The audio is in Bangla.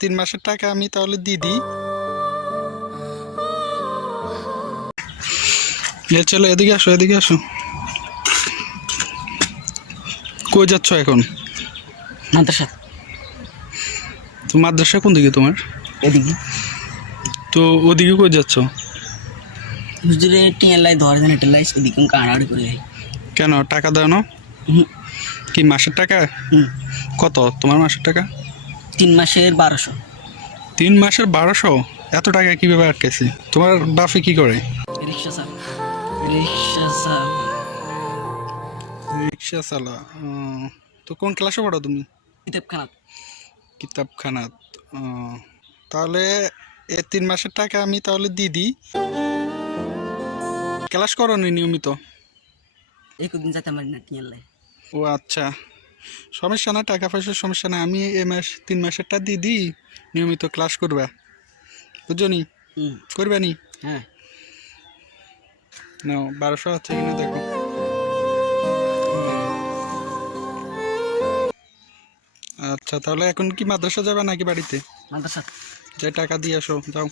3 মাসের টাকা আমি তাহলে দিয়ে দিই। চলো এদিকে আসো, এদিকে আসো। কই যাচ্ছ এখন? মাদ্রাসা। তো মাদ্রাসা কোন দিকে তোমার? এদিকে। তো ওদিকে কই যাচ্ছ? হুজুরে টিয়ার লাই ধর জানে টেলাই এদিকে কাড়াড়ি করে যাই। কেন টাকা দাও না? কি মাসের টাকা? কত তোমার মাসের টাকা? 3 মাসের 1200। 3 মাসের 1200? এত টাকা কিভাবে আটকেছে? তোমার বাপে কি করে? রিক্সা চালা। রিক্সা চালা। রিক্সা চালা। তো কোন ক্লাসে পড়ো তুমি? কিতাবখানা। কিতাবখানাত। তাহলে 3 মাসের টাকা আমি তাহলে দিয়ে দিই। ক্লাস করো নি নিয়মিত? এই কদিন যাইতে পারি না টিয়ার লাই। ও আচ্ছা, সমস্যা না, টাকা পয়সার সমস্যা না। আমি এই মাস 3 মাসেরটা দিয়ে দিই, নিয়মিত ক্লাস করবা, বুঝছো নি? করবে নি? হ্যাঁ। নাও 1200 আছে কিনা দেখো। আচ্ছা, তাহলে এখন কি মাদ্রাসা যাবে নাকি বাড়িতে? মাদ্রাসা। যাই টাকা দিয়ে আসো, যাও।